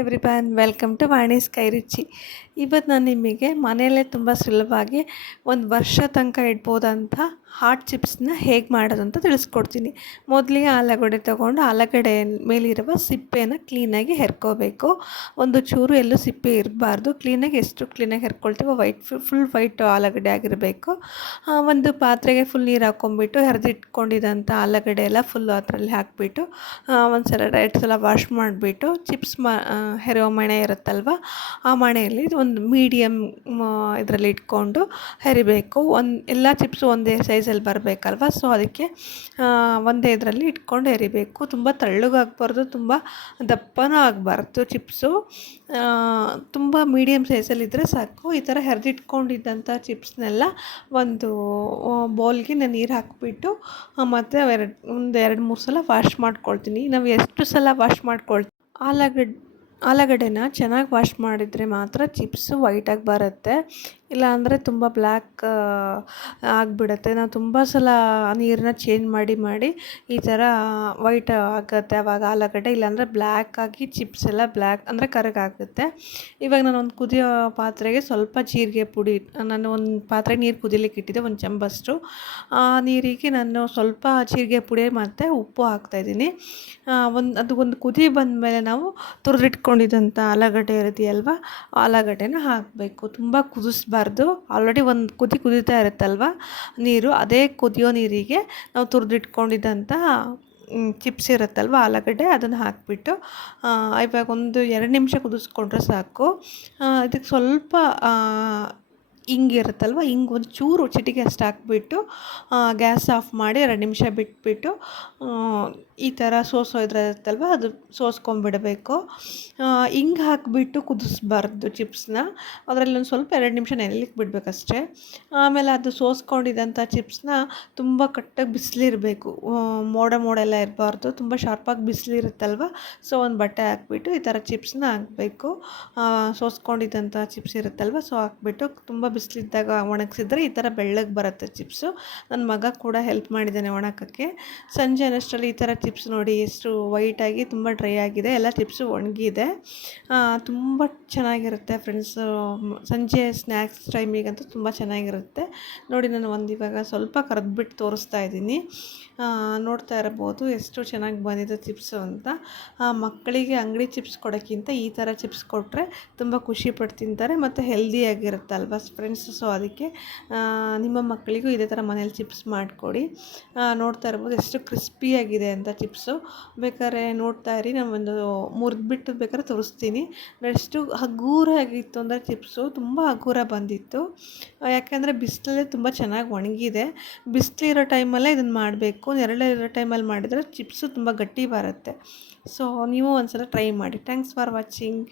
Every welcome to Vani sky Ruchi ಇವತ್ತು ನಾನು ನಿಮಗೆ ಮನೆಯಲ್ಲೇ ತುಂಬ ಸುಲಭವಾಗಿ ಒಂದು ವರ್ಷ ತನಕ ಇಡ್ಬೋದಂಥ ಹಾಟ್ ಚಿಪ್ಸ್ನ ಹೇಗೆ ಮಾಡೋದು ಅಂತ ತಿಳಿಸ್ಕೊಡ್ತೀನಿ. ಮೊದಲಿಗೆ ಆಲೂಗಡ್ಡೆ ತೊಗೊಂಡು ಆಲೂಗಡ್ಡೆ ಮೇಲಿರುವ ಸಿಪ್ಪೆನ ಕ್ಲೀನಾಗಿ ಹೆರ್ಕೋಬೇಕು. ಒಂದು ಚೂರು ಎಲ್ಲೂ ಸಿಪ್ಪೆ ಇರಬಾರ್ದು. ಕ್ಲೀನಾಗಿ ಎಷ್ಟು ಕ್ಲೀನಾಗಿ ಹೆರ್ಕೊಳ್ತೀವೋ ವೈಟ್ ಫುಲ್ ವೈಟ್ ಆಲೂಗಡ್ಡೆ ಆಗಿರಬೇಕು. ಒಂದು ಪಾತ್ರೆಗೆ ಫುಲ್ ನೀರು ಹಾಕ್ಕೊಂಬಿಟ್ಟು ಹೆರೆದಿಟ್ಕೊಂಡಿದ್ದಂಥ ಆಲೂಗಡ್ಡೆ ಎಲ್ಲ ಫುಲ್ಲು ಅದರಲ್ಲಿ ಹಾಕಿಬಿಟ್ಟು ಒಂದು ಸಲ ಎರಡು ಸಲ ವಾಶ್ ಮಾಡಿಬಿಟ್ಟು ಚಿಪ್ಸ್ ಮಾ ಹೆರೋ ಮಣೆ ಇರುತ್ತಲ್ವ, ಆ ಮಣೆಯಲ್ಲಿ ಒಂದು ಮೀಡಿಯಮ್ ಇದರಲ್ಲಿ ಇಟ್ಕೊಂಡು ಹೆರಿಬೇಕು. ಒಂದು, ಎಲ್ಲ ಚಿಪ್ಸು ಒಂದೇ ಸೈಜಲ್ಲಿ ಬರಬೇಕಲ್ವ? ಸೊ ಅದಕ್ಕೆ ಒಂದೇ ಇದರಲ್ಲಿ ಇಟ್ಕೊಂಡು ಎರಿಬೇಕು. ತುಂಬ ತೆಳ್ಳಗಾಗಬಾರ್ದು, ತುಂಬ ದಪ್ಪನೂ ಆಗಬಾರ್ದು ಚಿಪ್ಸು ತುಂಬ ಮೀಡಿಯಮ್ ಸೈಜಲ್ಲಿದ್ದರೆ ಸಾಕು. ಈ ಥರ ಹೆರೆದಿಟ್ಕೊಂಡಿದ್ದಂಥ ಚಿಪ್ಸ್ನೆಲ್ಲ ಒಂದು ಬೌಲ್ಗೆ ನಾನು ನೀರು ಹಾಕಿಬಿಟ್ಟು ಮತ್ತು ಎರಡು ಒಂದು ಎರಡು ಮೂರು ಸಲ ವಾಶ್ ಮಾಡ್ಕೊಳ್ತೀನಿ. ನಾವು ಎಷ್ಟು ಸಲ ವಾಶ್ ಮಾಡ್ಕೊಳ್ತೀವಿ? ಆಲೂಗಡ್ಡೆ ಆಲೂಗಡ್ಡೆನ ಚೆನ್ನಾಗಿ ವಾಶ್ ಮಾಡಿದರೆ ಮಾತ್ರ ಚಿಪ್ಸು ವೈಟಾಗಿ ಬರುತ್ತೆ. ಇಲ್ಲ ಅಂದರೆ ತುಂಬ ಬ್ಲ್ಯಾಕ್ ಆಗಿಬಿಡುತ್ತೆ. ನಾವು ತುಂಬ ಸಲ ನೀರನ್ನ ಚೇಂಜ್ ಮಾಡಿ ಮಾಡಿ ಈ ಥರ ವೈಟ್ ಆಗುತ್ತೆ. ಆವಾಗ ಆಲೂಗಡ್ಡೆ, ಇಲ್ಲಾಂದರೆ ಬ್ಲ್ಯಾಕ್ ಆಗಿ ಚಿಪ್ಸ್ ಎಲ್ಲ ಬ್ಲ್ಯಾಕ್ ಅಂದರೆ ಕರಗಾಗುತ್ತೆ ಇವಾಗ ನಾನು ಒಂದು ಕುದಿಯೋ ಪಾತ್ರೆಗೆ ಸ್ವಲ್ಪ ಜೀರಿಗೆ ಪುಡಿ ನಾನು ಒಂದು ಪಾತ್ರೆ ನೀರು ಕುದಿಲಿಕ್ಕೆ ಇಟ್ಟಿದ್ದೆ, ಒಂದು ಚಂಬಷ್ಟು ಆ, ನೀರಿಗೆ ನಾನು ಸ್ವಲ್ಪ ಜೀರಿಗೆ ಪುಡಿ ಮತ್ತು ಉಪ್ಪು ಹಾಕ್ತಾಯಿದ್ದೀನಿ ಒಂದು, ಅದು ಒಂದು ಕುದಿ ಬಂದಮೇಲೆ ನಾವು ತುರಿದಿಟ್ಕೊಂಡಿದ್ದಂಥ ಆಲೂಗಡ್ಡೆ ಇರುತ್ತೆ ಅಲ್ವಾ, ಆಲೂಗಡ್ಡೆನ ಹಾಕಬೇಕು. ತುಂಬ ಕುದಿಸ್ಬಾರ್ದು ಹಾಕಬಾರ್ದು ಆಲ್ರೆಡಿ ಒಂದು ಕುದಿ ಕುದೀತಾ ಇರುತ್ತಲ್ವ ನೀರು, ಅದೇ ಕುದಿಯೋ ನೀರಿಗೆ ನಾವು ತುರಿದಿಟ್ಕೊಂಡಿದ್ದಂಥ ಚಿಪ್ಸ್ ಇರುತ್ತಲ್ವ ಆಲೂಗಡ್ಡೆ ಅದನ್ನು ಹಾಕಿಬಿಟ್ಟು ಇವಾಗ ಒಂದು ಎರಡು ನಿಮಿಷ ಕುದಿಸ್ಕೊಂಡ್ರೆ ಸಾಕು. ಇದಕ್ಕೆ ಸ್ವಲ್ಪ ಹಿಂಗಿರುತ್ತಲ್ವ? ಹಿಂಗೆ ಒಂದು ಚೂರು ಚಿಟಿಕೆ ಅಷ್ಟು ಹಾಕ್ಬಿಟ್ಟು ಗ್ಯಾಸ್ ಆಫ್ ಮಾಡಿ ಎರಡು ನಿಮಿಷ ಬಿಟ್ಬಿಟ್ಟು ಈ ಥರ ಸೋಸೋ ಇರುತ್ತಲ್ವ ಅದು ಸೋಸ್ಕೊಂಬಿಡಬೇಕು ಹಿಂಗೆ ಹಾಕಿಬಿಟ್ಟು ಕುದಿಸ್ಬಾರ್ದು ಚಿಪ್ಸ್ನ. ಅದರಲ್ಲಿ ಒಂದು ಸ್ವಲ್ಪ ಎರಡು ನಿಮಿಷ ನೆನಲಿಕ್ಕೆ ಬಿಡಬೇಕಷ್ಟೇ. ಆಮೇಲೆ ಅದು ಸೋಸ್ಕೊಂಡಿದ್ದಂಥ ಚಿಪ್ಸ್ನ ತುಂಬ ಕಟ್ಟಾಗಿ ಬಿಸಿಲಿರಬೇಕು. ಮೋಡ ಮೋಡ ಎಲ್ಲ ಇರಬಾರ್ದು. ತುಂಬ ಶಾರ್ಪಾಗಿ ಬಿಸಿಲಿರುತ್ತಲ್ವ? ಸೊ, ಒಂದು ಬಟ್ಟೆ ಹಾಕ್ಬಿಟ್ಟು ಈ ಥರ ಚಿಪ್ಸ್ನ ಹಾಕಬೇಕು. ಸೋಸ್ಕೊಂಡಿದ್ದಂಥ ಚಿಪ್ಸ್ ಇರುತ್ತಲ್ವ? ಸೊ, ಹಾಕ್ಬಿಟ್ಟು ತುಂಬ ಬಿಸಿಲಿದ್ದಾಗ ಒಣಗಿಸಿದ್ರೆ ಈ ಥರ ಬೆಳ್ಳಗೆ ಬರುತ್ತೆ ಚಿಪ್ಸು. ನನ್ನ ಮಗ ಕೂಡ ಹೆಲ್ಪ್ ಮಾಡಿದ್ದಾನೆ ಒಣಗೋಕ್ಕೆ ಸಂಜೆ ಅನ್ನಷ್ಟರಲ್ಲಿ ಈ ಥರ ಚಿಪ್ಸ್ ನೋಡಿ ಎಷ್ಟು ವೈಟಾಗಿ ತುಂಬ ಡ್ರೈ ಆಗಿದೆ. ಎಲ್ಲ ಚಿಪ್ಸು ಒಣಗಿದೆ. ತುಂಬ ಚೆನ್ನಾಗಿರುತ್ತೆ ಫ್ರೆಂಡ್ಸು. ಸಂಜೆ ಸ್ನ್ಯಾಕ್ಸ್ ಟೈಮಿಗಂತೂ ತುಂಬ ಚೆನ್ನಾಗಿರುತ್ತೆ. ನೋಡಿ ನಾನು ಒಂದು ಇವಾಗ ಸ್ವಲ್ಪ ಕರೆದ್ಬಿಟ್ಟು ತೋರಿಸ್ತಾ ಇದ್ದೀನಿ. ನೋಡ್ತಾ ಇರ್ಬೋದು ಎಷ್ಟು ಚೆನ್ನಾಗಿ ಬಂದಿದೆ ಚಿಪ್ಸು ಅಂತ. ಮಕ್ಕಳಿಗೆ ಅಂಗಡಿ ಚಿಪ್ಸ್ ಕೊಡೋಕ್ಕಿಂತ ಈ ಥರ ಚಿಪ್ಸ್ ಕೊಟ್ಟರೆ ತುಂಬ ಖುಷಿ ಪಟ್ಟು ತಿಂತಾರೆ ಮತ್ತು ಹೆಲ್ದಿಯಾಗಿರುತ್ತೆ ಅಲ್ವಾ ಫ್ರೆಂಡ್ಸ್ ಸೊ ಅದಕ್ಕೆ ನಿಮ್ಮ ಮಕ್ಕಳಿಗೂ ಇದೇ ಥರ ಮನೇಲಿ ಚಿಪ್ಸ್ ಮಾಡಿಕೊಡಿ. ನೋಡ್ತಾ ಇರ್ಬೋದು ಎಷ್ಟು ಕ್ರಿಸ್ಪಿಯಾಗಿದೆ ಅಂತ ಚಿಪ್ಸು ಬೇಕಾದ್ರೆ ನೋಡ್ತಾ ಇರಿ ನಾನು ಒಂದು ಮುರಿದ್ಬಿಟ್ಟು ಬೇಕಾದ್ರೆ ತೋರಿಸ್ತೀನಿ. ಎಷ್ಟು ಹಗೂರಾಗಿತ್ತು ಅಂದರೆ ಚಿಪ್ಸು ತುಂಬ ಹಗೂರ ಬಂದಿತ್ತು. ಯಾಕೆಂದರೆ ಬಿಸಿಲಲ್ಲೇ ತುಂಬ ಚೆನ್ನಾಗಿ ಒಣಗಿದೆ. ಬಿಸಿಲಿರೋ ಟೈಮಲ್ಲೇ ಇದನ್ನು ಮಾಡಬೇಕು. ನೆರಳಿರೋ ಟೈಮಲ್ಲಿ ಮಾಡಿದರೆ ಚಿಪ್ಸು ತುಂಬ ಗಟ್ಟಿ ಬರುತ್ತೆ. ಸೊ ನೀವು ಒಂದು ಸಲ ಟ್ರೈ ಮಾಡಿ. Thanks for watching